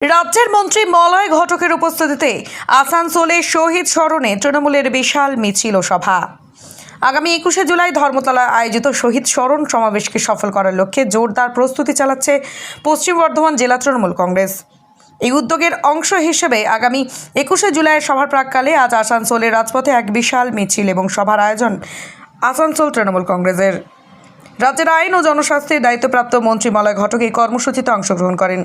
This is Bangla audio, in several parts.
রাজ্যের মন্ত্রী মলয় ঘটকের উপস্থিতিতে আসানসোলে শহীদ স্মরণে তৃণমূলের বিশাল মিছিল ও সভা। আগামী 21শে জুলাই ধর্মতলায় আয়োজিত শহীদ স্মরণ সমাবেশকে সফল করার লক্ষ্যে জোরদার প্রস্তুতি চালাচ্ছে পশ্চিম বর্ধমান জেলা তৃণমূল কংগ্রেস। এই উদ্যোগের অংশ হিসেবে আগামী 21শে জুলাইয়ের সভার প্রাক্কালে আজ আসানসোলের রাজপথে এক বিশাল মিছিল এবং সভার আয়োজন আসানসোল তৃণমূল কংগ্রেসের। রাজ্যের আইন ও জনস্বাস্থ্যের দায়িত্বপ্রাপ্ত মন্ত্রী মলয় ঘটক এই কর্মসূচিতে অংশগ্রহণ করেন।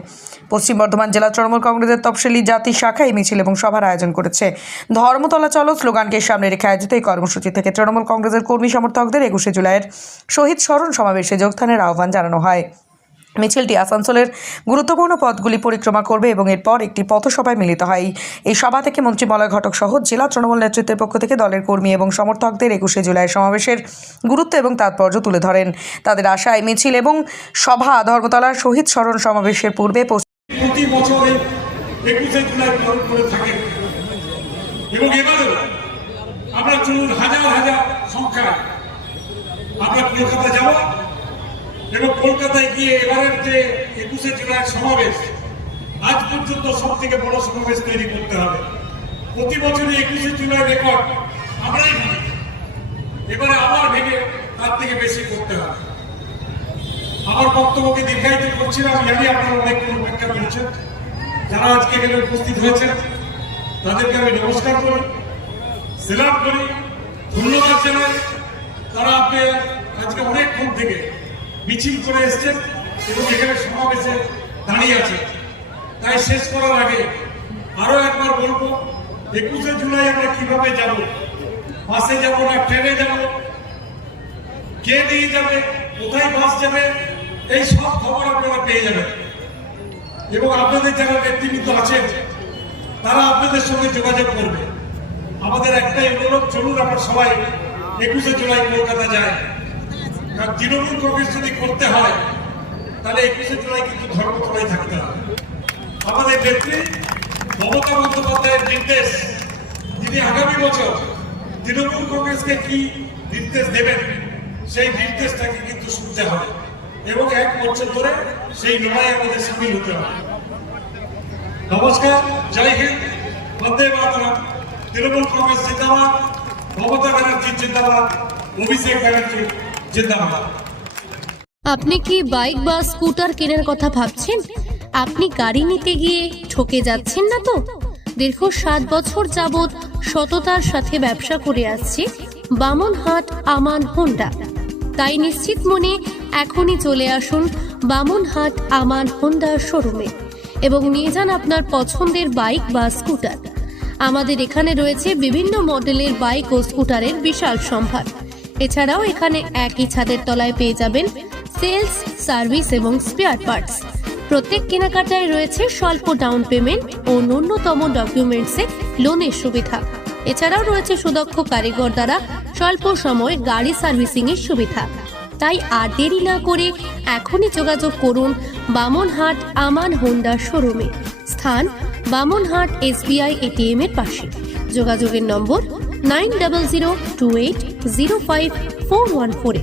পশ্চিম বর্ধমান জেলা তৃণমূল কংগ্রেসের তফসিলি জাতি শাখা এই মিছিল এবং সভার আয়োজন করেছে। ধর্মতলা চলো স্লোগানকে সামনে রেখে আয়োজিত এই কর্মসূচি থেকে তৃণমূল কংগ্রেসের কর্মী সমর্থকদের 21শে জুলাইয়ের শহীদ স্মরণ সমাবেশে যোগদানের আহ্বান জানানো হয়। মিছিলটি আসানসোলের গুরুত্বপূর্ণ পথগুলি পরিক্রমা করবে এবং এরপর একটি পথসভায় মিলিত হয়। এই সভা থেকে মন্ত্রী মলয় ঘটক সহ জেলা তৃণমূল নেতৃত্বের পক্ষ থেকে দলের কর্মী এবং সমর্থকদের 21শে জুলাইয়ের সমাবেশের গুরুত্ব এবং তাৎপর্য তুলে ধরেন। তাদের আশায় মিছিল এবং সভা ধর্মতলার শহীদ স্মরণ সমাবেশের পূর্বে প্রতি বছরে 21শে জুলাই পালন করে থাকেন এবং এবারেও আমরা চলুন হাজার হাজার সংখ্যায় আমরা কলকাতা যাব এবং কলকাতায় গিয়ে এবারের যে 21শে জুলাই সমাবেশ আজ পর্যন্ত সব থেকে বড় সমাবেশ তৈরি করতে হবে। প্রতি বছরই 21শে জুলাই রেকর্ড আমরাই ভাঙি, এবারে আবার ভেঙে তার থেকে বেশি করতে হবে। আমার বক্তব্যকে দীর্ঘায়িত করছি না, আমি জানি আপনারা অনেকক্ষণ অপেক্ষা করেছেন। যারা আজকে এখানে উপস্থিত হয়েছেন তাদেরকে আমি নমস্কার করি, সেলাম করি, ধন্যবাদ জানাই। তারা আপনি আজকে অনেকক্ষণ থেকে মিছিল করে এসছেন এবং এখানে সমাবেশে দাঁড়িয়ে আছেন। তাই শেষ করার আগে আরো একবার বলবো, 21শে জুলাই আমরা কিভাবে যাব, বাসে যাব না ট্রেনে যাব, কে নিয়ে যাবে, কোথায় বাস যাবে, এই সব খবর আপনারা পেয়ে যাবেন এবং আপনাদের যারা নেতৃত্ব আছেন তারা আপনাদের সঙ্গে যোগাযোগ করবে। আমাদের একটাই অনুরোধ, চলুন আমরা সবাই 21শে জুলাই কলকাতা যাই। কারণ তৃণমূল কংগ্রেস যদি করতে হয় তাহলে 21শে জুলাই কিন্তু ধর্মতলায় থাকতে হবে। আমাদের নেত্রী মমতা বন্দ্যোপাধ্যায়ের নির্দেশ, তিনি আগামী বছর তৃণমূল কংগ্রেসকে কি নির্দেশ দেবেন সেই নির্দেশটাকে কিন্তু শুনতে হবে এবং 1 বছর ধরে সেই লড়াই আমাদের সামিল হতে হবে। নমস্কার, জয় হিন্দ, বন্দে মাতরম। তৃণমূল কংগ্রেস জিন্দাবাদ, মমতা ব্যানার্জি জিন্দাবাদ, অভিষেক ব্যানার্জি জিন্দাবাদ। আপনি কি বাইক বা স্কুটার কেনার কথা ভাবছেন? আপনি গাড়ি নিতে গিয়ে ঠকে যাচ্ছেন না তো? দীর্ঘ 7 বছর যাবৎ সততার সাথে ব্যবসা করে আসছে বামনহাট আমান হোন্ডা। তাই নিশ্চিত মনে এখনই চলে আসুন বামনহাট আমান হোন্ডা শোরুমে এবং নিয়ে যান আপনার পছন্দের বাইক বা স্কুটার। আমাদের এখানে রয়েছে বিভিন্ন মডেলের বাইক ও স্কুটারের বিশাল সম্ভার। এছাড়াও এখানে একই ছাদের তলায় পেয়ে যাবেন সেলস, সার্ভিস এবং স্পেয়ার পার্টস। প্রত্যেক কেনাকাটায় রয়েছে স্বল্প ডাউন পেমেন্ট ও ন্যূনতম ডকুমেন্টসে লোনের সুবিধা। এছাড়াও রয়েছে সুদক্ষ কারিগর দ্বারা স্বল্প সময়ে গাড়ি সার্ভিসিং এর সুবিধা। তাই আর দেরি না করে এখনই যোগাযোগ করুন বামনহাট আমান হোন্ডা শোরুমে। স্থান বামনহাট SBI ATM এর পাশে। যোগাযোগের নম্বর 9002805414।